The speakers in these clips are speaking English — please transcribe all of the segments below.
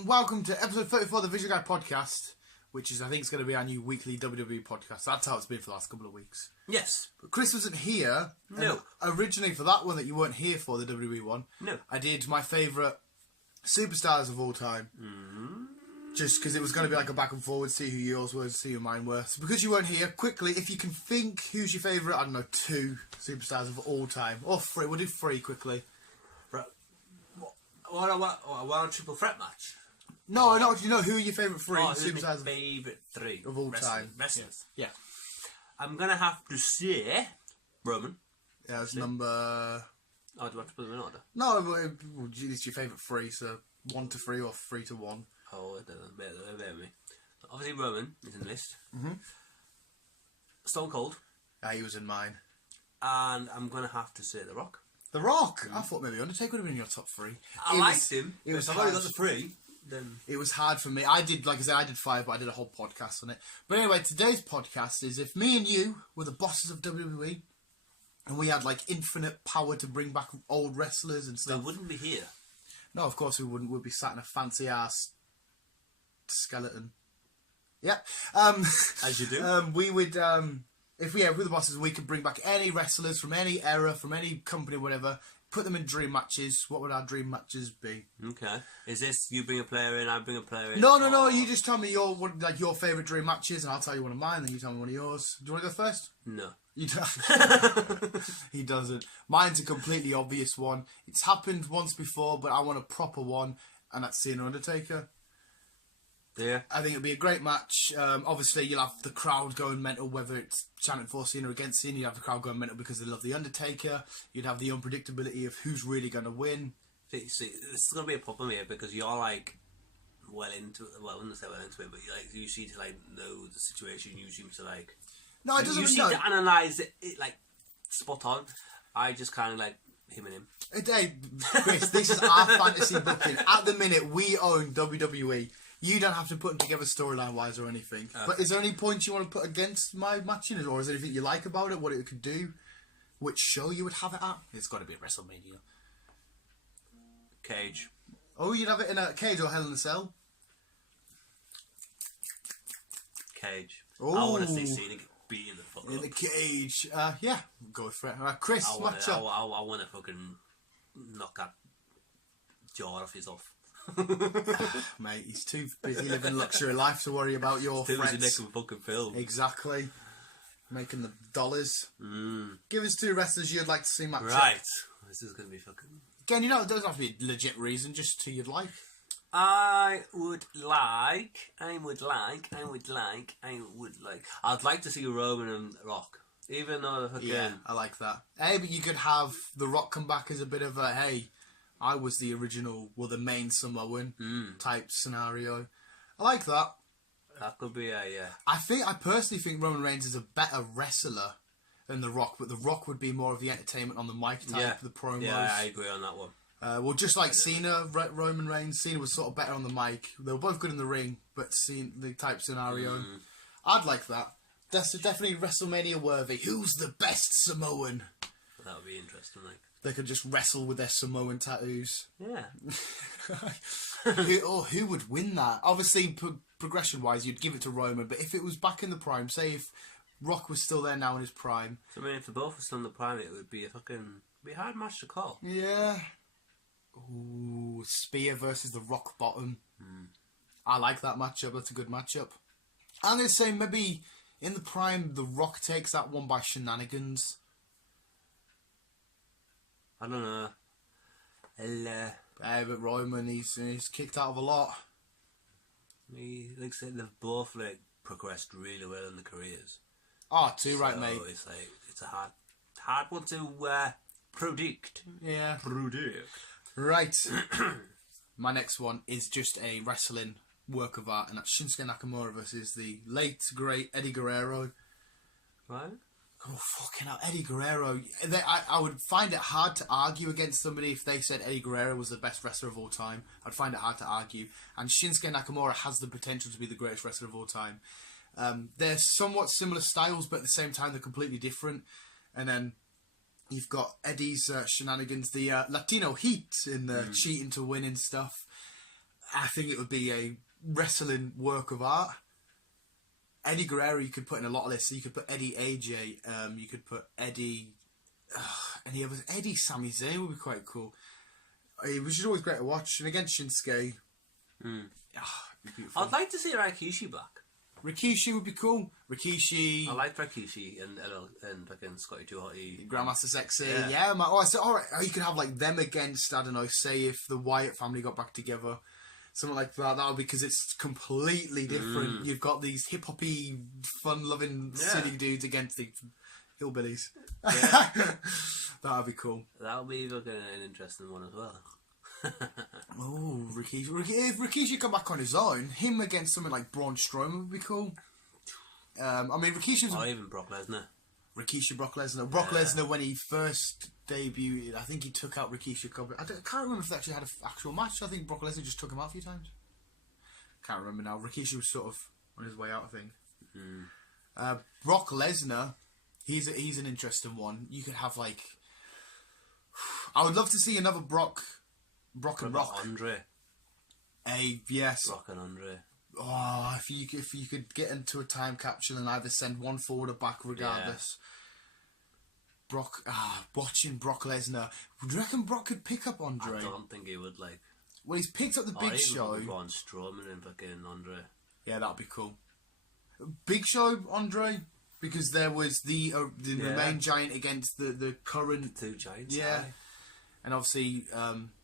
and welcome to episode 34 of the Visual Guy Podcast, which is, I think, it's going to be our new weekly WWE podcast. That's how it's been for the last couple of weeks. Yes. But Chris wasn't here. No. Originally, for that one that you weren't here for, the WWE one, No. I did my favourite superstars of all time. Just because it was going to be like a back and forward, see who yours was, see who mine were. So because you weren't here, quickly, if you can think who's your favourite, I don't know, 2 superstars of all time. Or 3, we'll do 3 quickly. What a triple threat match? No, you know who are your favourite 3 Who's my superstars favourite 3 of all time? Wrestlers. Yeah. I'm gonna have to say Roman. Yeah, it's number... Oh, do you want to put them in order? No, it's your favourite 3, so 1 to 3 or 3 to 1. Oh, I don't know. Bear with me. Obviously, Roman is in the list. Stone Cold. He was in mine. And I'm gonna have to say The Rock. The Rock! I thought maybe Undertaker would have been in your top 3. I liked him. It was if I've hard. only got the 3, then... It was hard for me. I did, like I said, I did 5, but I did a whole podcast on it. But anyway, today's podcast is if me and you were the bosses of WWE, and we had, like, infinite power to bring back old wrestlers and They stuff. wouldn't be here. No, of course we wouldn't. We'd be sat in a fancy-ass skeleton. Yep. As you do. We would... if we were the bosses, we could bring back any wrestlers from any era, from any company, whatever, put them in dream matches. What would our dream matches be? Okay. Is this you bring a player in, I bring a player in? No. You just tell me your favourite dream matches, and I'll tell you one of mine, then you tell me one of yours. Do you want to go first? No. You don't. He doesn't. Mine's a completely obvious one. It's happened once before, but I want a proper one, and that's Cena Undertaker. Yeah. I think it'd be a great match. Obviously, you'll have the crowd going mental, whether it's chanting for Cena or against Cena. You'd have the crowd going mental because they love The Undertaker. You'd have the unpredictability of who's really going to win. See, this is going to be a problem here because you're like well into it. Well, I wouldn't say well into it, but you seem to like know the situation. You seem to like. No, it doesn't. You seem to analyse it like spot on. I just kind of like him and him. Hey, Chris, this is our fantasy booking. At the minute, we own WWE. You don't have to put them together storyline-wise or anything. Okay. But is there any points you want to put against my matching? Or is there anything you like about it? What it could do? Which show you would have it at? It's got to be at WrestleMania. Cage. Oh, you'd have it in a Cage or Hell in a Cell? Cage. Ooh. I want to see Cena beating the fuck in up. the Cage. Yeah, go for it. Chris, I want to fucking knock that jaw off his off. Mate, he's too busy living luxury life to worry about your too friends. busy making fucking film. Exactly. Making the dollars. Give us 2 wrestlers you'd like to see match Right. up. This is going to be fucking... Again, it doesn't have to be a legit reason, just who you'd like. I'd like to see Roman and Rock. Even though fucking... Yeah, I like that. Hey, but you could have The Rock come back as a bit of a, hey, I was the original, the main Samoan type scenario. I like that. That could be yeah. I personally think Roman Reigns is a better wrestler than The Rock, but The Rock would be more of the entertainment on the mic type, the promos. Yeah, I agree on that one. Just like Cena, Roman Reigns, Cena was sort of better on the mic. They were both good in the ring, but the type scenario. I'd like that. That's definitely WrestleMania worthy. Who's the best Samoan? That would be interesting, like. They could just wrestle with their Samoan tattoos. Yeah. Who would win that? Obviously, progression-wise, you'd give it to Roman, but if it was back in the prime, say if Rock was still there now in his prime... So, I mean, if they both were still in the prime, it would be a hard match to call. Yeah. Ooh, Spear versus the Rock Bottom. I like that matchup. That's a good matchup. I'm going to say maybe in the prime, the Rock takes that one by shenanigans. I don't know. But Roman, he's kicked out of a lot. Like I said, they've both progressed really well in their careers. Oh, too right, mate. It's a hard one to predict. Yeah. Predict. Right. My next one is just a wrestling work of art, and that's Shinsuke Nakamura versus the late great Eddie Guerrero. Right. Oh, fucking hell, Eddie Guerrero. I would find it hard to argue against somebody if they said Eddie Guerrero was the best wrestler of all time. I'd find it hard to argue. And Shinsuke Nakamura has the potential to be the greatest wrestler of all time. They're somewhat similar styles, but at the same time they're completely different. And then you've got Eddie's shenanigans, the Latino heat in the cheating to win and stuff. I think it would be a wrestling work of art. Eddie Guerrero you could put in a lot of lists. So you could put Eddie AJ. You could put Eddie. Any others? Eddie Sami Zayn would be quite cool. Which is always great to watch. And against Shinsuke. Beautiful. I'd like to see Rikishi back. Rikishi would be cool. Rikishi. I like Rikishi and fucking Scotty 2 Hotty. Grandmaster Sexy. Yeah, man. Oh, I said, alright, you could have like them against, I don't know, say if the Wyatt family got back together. Something like that. That would be because it's completely different. You've got these hip hoppy, fun loving silly dudes against the hillbillies. Yeah. That would be cool. That would be fucking an interesting one as well. Oh, Rikishi. If Rikishi come back on his own, him against someone like Braun Strowman would be cool. I mean, Rikishi's... Or even Brock Lesnar. Rikishi, Brock Lesnar. Brock Lesnar, when he first debuted, I think he took out Rikishi a couple... I can't remember if they actually had an actual match. I think Brock Lesnar just took him out a few times. Can't remember now. Rikishi was sort of on his way out, I think. Brock Lesnar, he's an interesting one. You could have, like... I would love to see another Brock and Rock. Andre. Yes. Rock and Andre. Oh, if you could get into a time capsule and either send one forward or back, regardless. Yeah. Watching Brock Lesnar. Do you reckon Brock could pick up Andre? I don't think he would, like. Well, he's picked up the Big Show. Braun Strowman and fucking Andre. Yeah, that'd be cool. Big Show, Andre, because there was the main giant against the current two giants. Yeah. And obviously,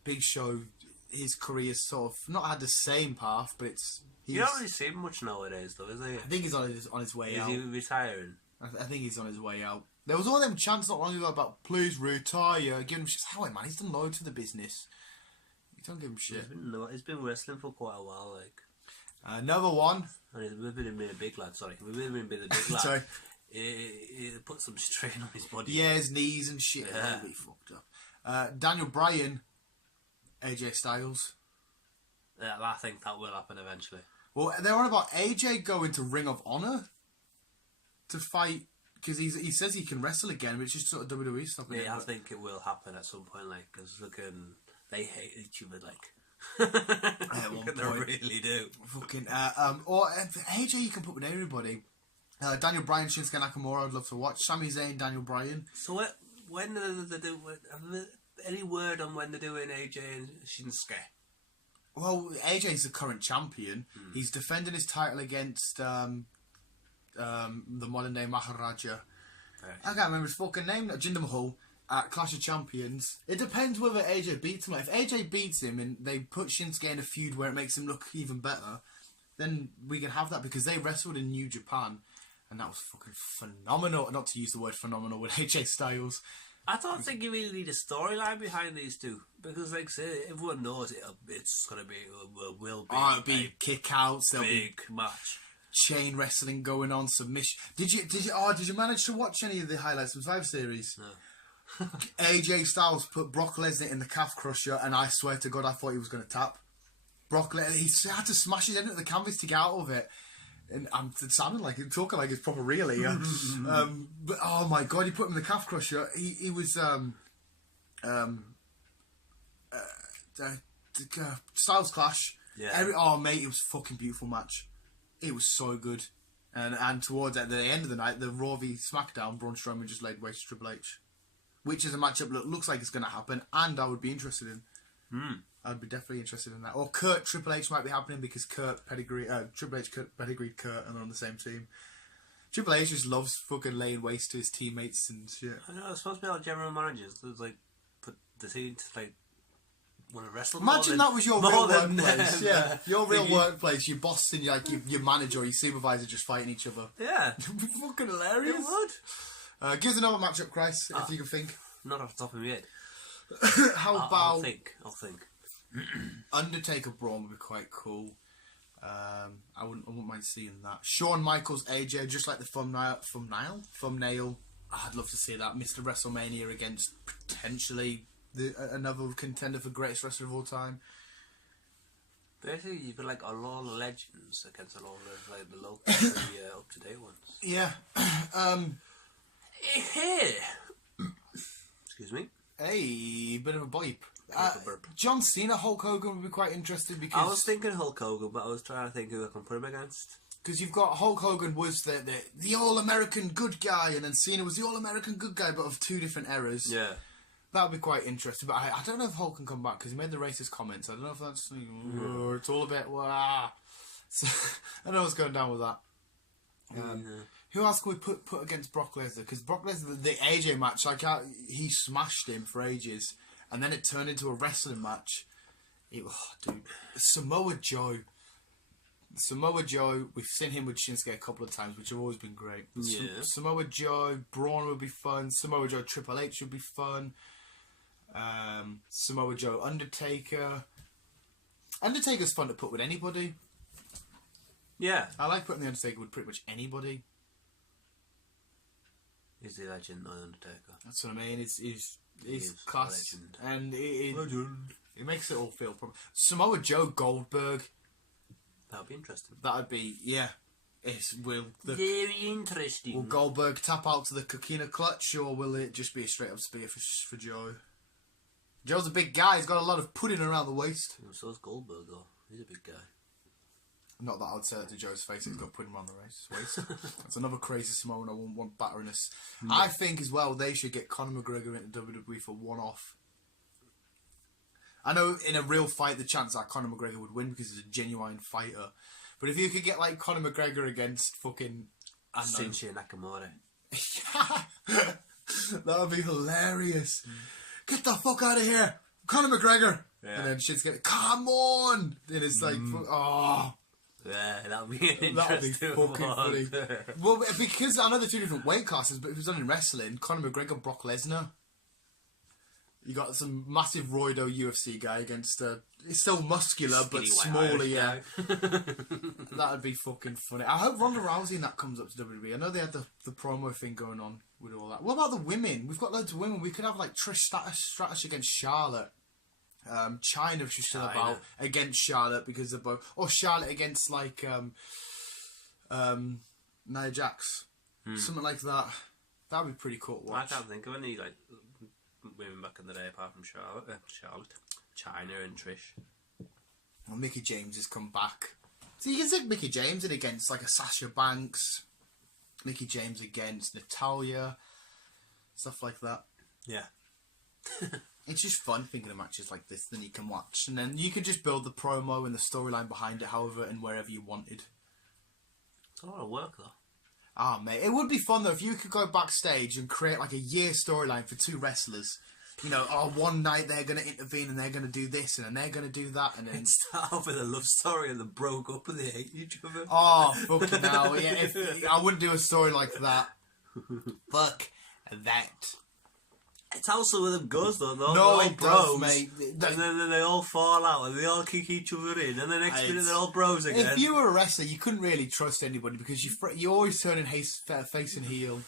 Big Show, his career's sort of not had the same path, but you don't really see him much nowadays, though, is he? I think he's on his way out. Is he retiring? I think he's on his way out. There was all them chants not long ago about please retire. Giving him shit. How man, he's done loads for the business. You don't give him shit. He's been wrestling for quite a while, like. Another one. And we've been a big lad. Sorry, we've been a big lad. Sorry. He put some strain on his body. Yeah, his knees and shit. Yeah. Really fucked up. Daniel Bryan, AJ Styles. Yeah, I think that will happen eventually. Well, they're on about AJ going to Ring of Honor to fight because he says he can wrestle again, which is sort of WWE stuff. Yeah, I think it will happen at some point, like because they hate each other, like. At one they point. really do. Fucking or AJ you can put with everybody. Daniel Bryan, Shinsuke Nakamura, I'd love to watch. Sami Zayn, Daniel Bryan. So when they do? Any word on when they're doing AJ and Shinsuke? Well, AJ's the current champion. He's defending his title against the modern day Maharaja. I can't remember his fucking name. Jinder Mahal at Clash of Champions. It depends whether AJ beats him. Like, if AJ beats him and they put Shinsuke in a feud where it makes him look even better, then we can have that because they wrestled in New Japan and that was fucking phenomenal. Not to use the word phenomenal with AJ Styles. I don't think you really need a storyline behind these two because, like I say, everyone knows it's gonna be will be. Oh, it'll be kickouts. There'll be big match. Chain wrestling going on. Submission. Did you manage to watch any of the highlights from Survivor Series? No. AJ Styles put Brock Lesnar in the calf crusher, and I swear to God, I thought he was going to tap. Brock Lesnar, he had to smash his head into the canvas to get out of it. And I'm sounding like talking like it's proper really. But oh my God, he put him in the calf crusher. He was Styles Clash. Yeah. Oh mate, it was a fucking beautiful match. It was so good. And towards at the end of the night, the Raw v SmackDown, Braun Strowman just laid waste to Triple H, which is a matchup that looks like it's going to happen, and I would be interested in. I'd be definitely interested in that. Or Kurt Triple H might be happening because Triple H pedigreed Kurt and they're on the same team. Triple H just loves fucking laying waste to his teammates and shit. I know, it's supposed to be like general managers. There's like put the team to like want to wrestle. Imagine that was your real than workplace. Yeah, your real workplace. Your boss and your manager or your supervisor just fighting each other. Yeah, It'd be fucking hilarious. it would. Give us another matchup, Chris, if you can think. Not off the top of my head. How about I'll think. Undertaker Braun would be quite cool. I wouldn't mind seeing that. Shawn Michaels AJ, just like the thumbnail. I'd love to see that. Mr. WrestleMania against potentially another contender for greatest wrestler of all time. Basically, you've got like a lot of legends against a lot of like the local, up to date ones. Yeah. Hey. Excuse me. Hey, bit of a boip. Take a burp. John Cena, Hulk Hogan would be quite interesting I was because thinking Hulk Hogan, but I was trying to think who I can put him against. you've got Hulk Hogan was the all-American good guy, and then Cena was the all-American good guy, but of two different eras. Yeah. That would be quite interesting, but I don't know if Hulk can come back because he made the racist comments. I don't know if that's it's all a bit wow. So I don't know what's going down with that. Who else can we put against Brock Lesnar? Because Brock Lesnar, the AJ match, he smashed him for ages, and then it turned into a wrestling match. Dude, Samoa Joe. Samoa Joe, we've seen him with Shinsuke a couple of times, which have always been great. Yeah. Samoa Joe, Braun would be fun. Samoa Joe, Triple H would be fun. Samoa Joe, Undertaker. Undertaker's fun to put with anybody. Yeah. I like putting the Undertaker with pretty much anybody. He's the legend, not Undertaker. That's what I mean. He's He's class, a legend. and it makes it all feel proper. Samoa Joe, Goldberg. That would be interesting. That'd be Very interesting. Will Goldberg tap out to the coquina clutch, or will it just be a straight up spear for Joe? Joe's a big guy. He's got a lot of pudding around the waist. So's Goldberg, though. He's a big guy. Not that I would say that to Joe's face. He's got pudding around the waist. That's another crazy Samoan I won't want battering us. No. I think as well they should get Conor McGregor into WWE for one off. I know in a real fight the chance that Conor McGregor would win because he's a genuine fighter. But if you could get like Conor McGregor against fucking Shinsuke Nakamura. That would be hilarious. Get the fuck out of here, Conor McGregor. Yeah. And then shit's getting, come on. And it's like, oh. Yeah, that would be an That would be interesting fucking one. funny. Well, because I know they're two different weight classes, but if it was done in wrestling, Conor McGregor, Brock Lesnar. You got some massive roido UFC guy against he's still muscular but Skinny smaller, white Irish yeah. guy. That would be fucking funny. I hope Ronda Rousey and that comes up to WWE. I know they had the promo thing going on with all that. What about the women? We've got loads of women. We could have like Trish Stratus against Charlotte. China, she's still about against Charlotte because they're both, or Charlotte against like Nia Jax, something like that. That'd be pretty cool to watch. I can't think of any like women back in the day apart from Charlotte, China, and Trish. Well, Mickey James has come back. So you can stick Mickey James in against like a Sasha Banks, Mickey James against Natalia, stuff like that. Yeah. It's just fun thinking of matches like this. Then you can watch, and then you can just build the promo and the storyline behind it, however and wherever you wanted. It's a lot of work though. Ah, mate, it would be fun though if you could go backstage and create like a year storyline for two wrestlers. You know, one night they're going to intervene and they're going to do this and then they're going to do that, and then Start off with a love story and then broke up and they hate each other. oh fucking hell, yeah! I wouldn't do a story like that. Fuck that. It's also with them goes though. They're No, all it bros, does, mate. And then they all fall out and they all kick each other in, and the next minute they're all bros again. If you were a wrestler, you couldn't really trust anybody because you always turn in face and heel.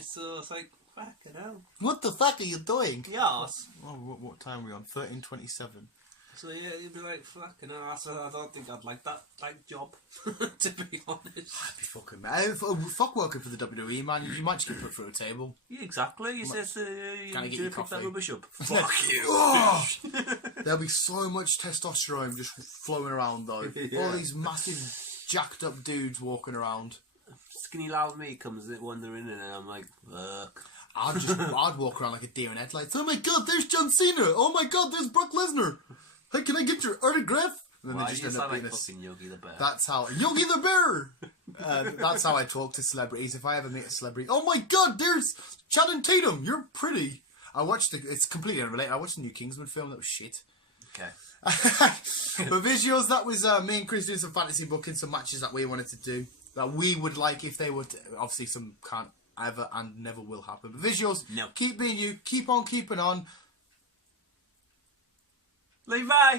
So it's like, fucking hell. What the fuck are you doing? Yes. Oh, what time are we on? 13:27. So yeah, you'd be like, fucking hell. I don't think I'd like that job, to be honest. I'd be fucking mad. Fuck working for the WWE, man. You might just get put through a table. Yeah, exactly. You said Can I get you your pick that coffee? rubbish up. Fuck you. Oh! There'll be so much testosterone just flowing around though. Yeah. All these massive jacked up dudes walking around. Skinny loud me comes wandering in, and I'm like, fuck. I'd walk around like a deer in headlights. Oh my god, there's John Cena. Oh my god, there's Brock Lesnar. Hey, can I get your autograph? And then Why they just you end up sound like being a... fucking Yogi the Bear? That's how Yogi the Bear. That's how I talk to celebrities. If I ever meet a celebrity, oh my god, there's Channing Tatum. You're pretty. It's completely unrelated. I watched the new Kingsman film. That was shit. Okay. But visuals, that was me and Chris doing some fantasy booking, some matches that we wanted to do that we would like if they would. Obviously, some can't ever and never will happen. But visuals, No. Keep being you. Keep on keeping on. Levi!